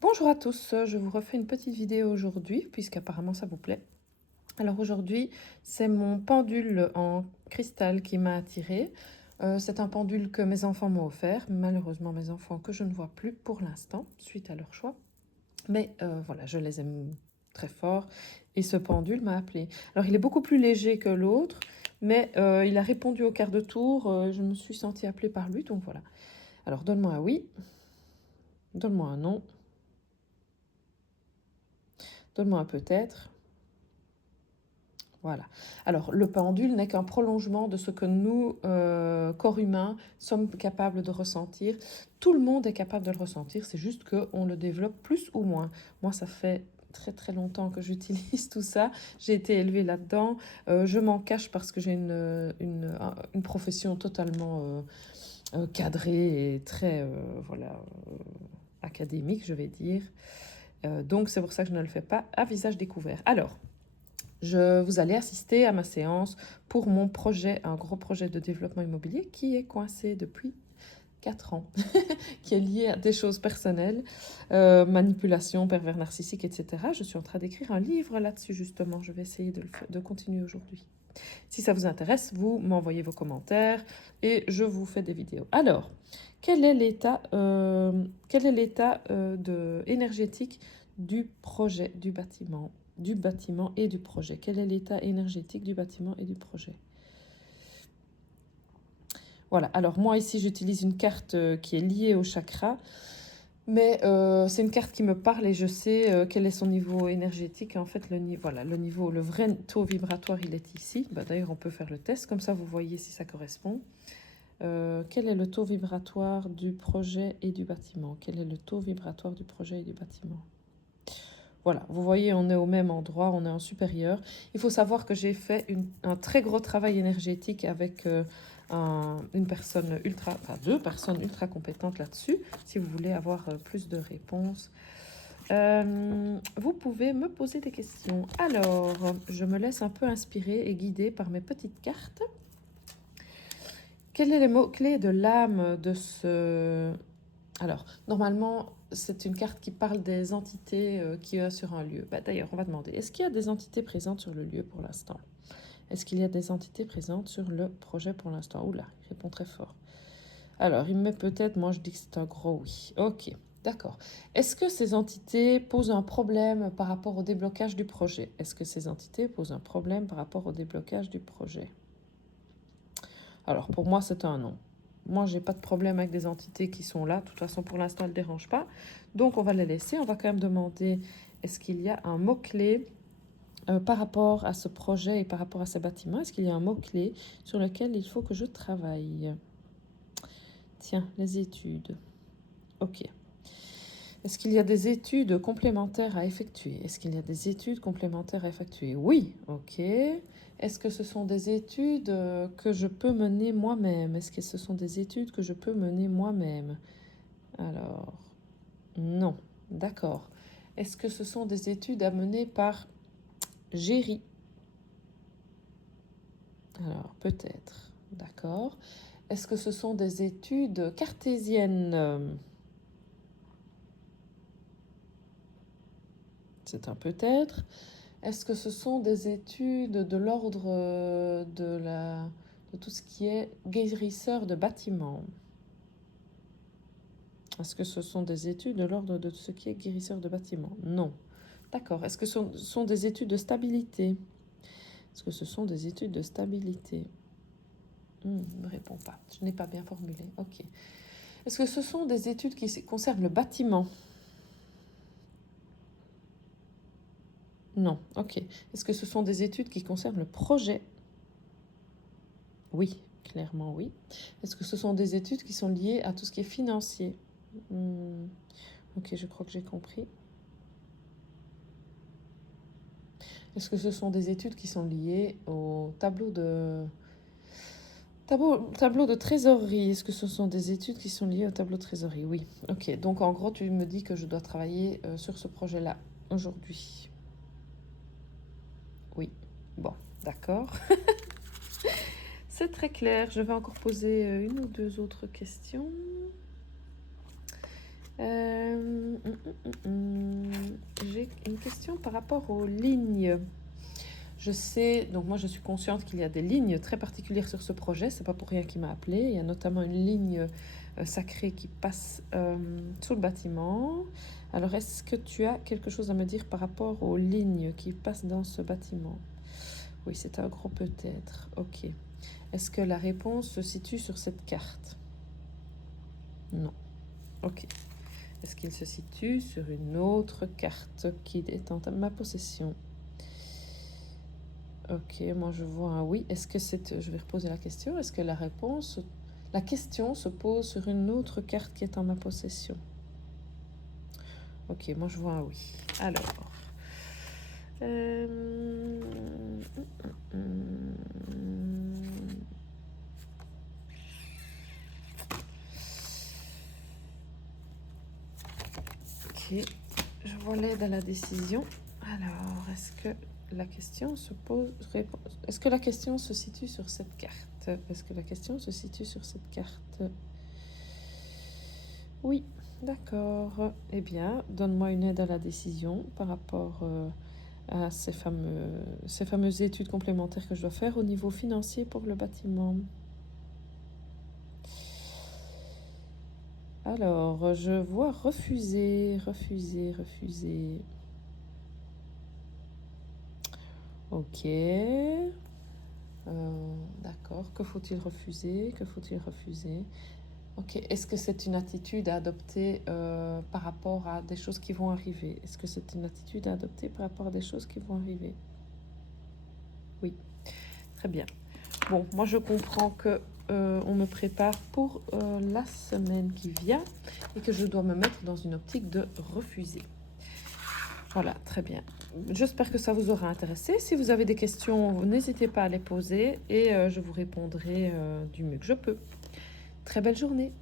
Bonjour à tous, je vous refais une petite vidéo aujourd'hui, puisqu'apparemment ça vous plaît. Alors aujourd'hui, c'est mon pendule en cristal qui m'a attirée. C'est un pendule que mes enfants m'ont offert, malheureusement mes enfants que je ne vois plus pour l'instant, suite à leur choix. Mais voilà, je les aime très fort et ce pendule m'a appelé. Alors il est beaucoup plus léger que l'autre, mais il a répondu au quart de tour, je me suis sentie appelée par lui, donc voilà. Alors donne-moi un oui, donne-moi un non, donne-moi un peut-être. Voilà. Alors, le pendule n'est qu'un prolongement de ce que nous, corps humains, sommes capables de ressentir. Tout le monde est capable de le ressentir, c'est juste qu'on le développe plus ou moins. Moi, ça fait très très longtemps que j'utilise tout ça. J'ai été élevée là-dedans. Je m'en cache parce que j'ai une profession totalement cadrée et très voilà, académique, je vais dire. Donc, c'est pour ça que je ne le fais pas à visage découvert. Alors, vous allez assister à ma séance pour mon projet, un gros projet de développement immobilier qui est coincé depuis 4 ans, qui est lié à des choses personnelles, manipulation, pervers narcissique, etc. Je suis en train d'écrire un livre là-dessus justement. Je vais essayer de continuer aujourd'hui. Si ça vous intéresse, vous m'envoyez vos commentaires et je vous fais des vidéos. Alors, quel est l'état énergétique du projet, du bâtiment et du projet? Quel est l'état énergétique du bâtiment et du projet? Voilà, alors moi ici j'utilise une carte qui est liée au chakra, mais c'est une carte qui me parle et je sais quel est son niveau énergétique. En fait, voilà, le vrai taux vibratoire, il est ici. Bah, d'ailleurs, on peut faire le test, comme ça vous voyez si ça correspond. Quel est le taux vibratoire du projet et du bâtiment? Quel est le taux vibratoire du projet et du bâtiment? Voilà, vous voyez, on est au même endroit, on est en supérieur. Il faut savoir que j'ai fait un très gros travail énergétique avec une personne deux personnes ultra compétentes là-dessus, si vous voulez avoir plus de réponses. Vous pouvez me poser des questions. Alors, je me laisse un peu inspirer et guider par mes petites cartes. Quels sont les mots-clés de l'âme de ce... Alors, normalement, c'est une carte qui parle des entités qu'il y a sur un lieu. Bah, d'ailleurs, on va demander, est-ce qu'il y a des entités présentes sur le lieu pour l'instant? Est-ce qu'il y a des entités présentes sur le projet pour l'instant? Oula, il répond très fort. Alors, il me met peut-être, moi je dis que c'est un gros oui. Ok, d'accord. Est-ce que ces entités posent un problème par rapport au déblocage du projet? Est-ce que ces entités posent un problème par rapport au déblocage du projet? Alors, pour moi, c'est un non. Moi, j'ai pas de problème avec des entités qui sont là. De toute façon, pour l'instant, elles ne dérangent pas. Donc, on va les laisser. On va quand même demander, est-ce qu'il y a un mot-clé par rapport à ce projet et par rapport à ces bâtiments? Est-ce qu'il y a un mot-clé sur lequel il faut que je travaille? Tiens, les études. Ok. Est-ce qu'il y a des études complémentaires à effectuer? Est-ce qu'il y a des études complémentaires à effectuer? Oui, ok. Est-ce que ce sont des études que je peux mener moi-même? Est-ce que ce sont des études que je peux mener moi-même? Alors, non. D'accord. Est-ce que ce sont des études à mener par Géry? Alors, peut-être. D'accord. Est-ce que ce sont des études cartésiennes? C'est un peut-être. Est-ce que ce sont des études de l'ordre de tout ce qui est guérisseur de bâtiments? Est-ce que ce sont des études de l'ordre de ce qui est guérisseur de bâtiments? Non. D'accord. Est-ce que ce sont des études de stabilité? Est-ce que ce sont des études de stabilité? Ne me répond pas. Je n'ai pas bien formulé. Ok. Est-ce que ce sont des études qui concernent le bâtiment? Non. Ok. Est-ce que ce sont des études qui concernent le projet? Oui, clairement oui. Est-ce que ce sont des études qui sont liées à tout ce qui est financier? Ok, je crois que j'ai compris. Est-ce que ce sont des études qui sont liées au tableau de trésorerie? Est-ce que ce sont des études qui sont liées au tableau de trésorerie? Oui. Ok, donc en gros, tu me dis que je dois travailler sur ce projet-là aujourd'hui. Oui. Bon, d'accord. C'est très clair. Je vais encore poser une ou deux autres questions. J'ai une question par rapport aux lignes. Je sais, donc moi je suis consciente qu'il y a des lignes très particulières sur ce projet, c'est pas pour rien qu'il m'a appelé. Il y a notamment une ligne sacrée qui passe sous le bâtiment. Alors est-ce que tu as quelque chose à me dire par rapport aux lignes qui passent dans ce bâtiment? Oui, c'est un gros peut-être. Ok. Est-ce que la réponse se situe sur cette carte? Non. Ok. Est-ce qu'il se situe sur une autre carte qui est en ma possession? Ok, moi je vois un oui. Est-ce que c'est... Je vais reposer la question. Est-ce que la réponse... La question se pose sur une autre carte qui est en ma possession? Ok, moi je vois un oui. Alors... Ok, je vois l'aide à la décision. Alors, est-ce que la question se pose... Est-ce que la question se situe sur cette carte? Est-ce que la question se situe sur cette carte? Oui, d'accord. Eh bien, donne-moi une aide à la décision par rapport à ces fameuses études complémentaires que je dois faire au niveau financier pour le bâtiment. Alors, je vois refuser, refuser, refuser. Ok. D'accord. Que faut-il refuser? Que faut-il refuser? Ok. Est-ce que c'est une attitude à adopter par rapport à des choses qui vont arriver? Est-ce que c'est une attitude à adopter par rapport à des choses qui vont arriver? Oui. Très bien. Bon, moi je comprends que on me prépare pour la semaine qui vient et que je dois me mettre dans une optique de refuser. Voilà, très bien. J'espère que ça vous aura intéressé. Si vous avez des questions, n'hésitez pas à les poser et je vous répondrai du mieux que je peux. Très belle journée.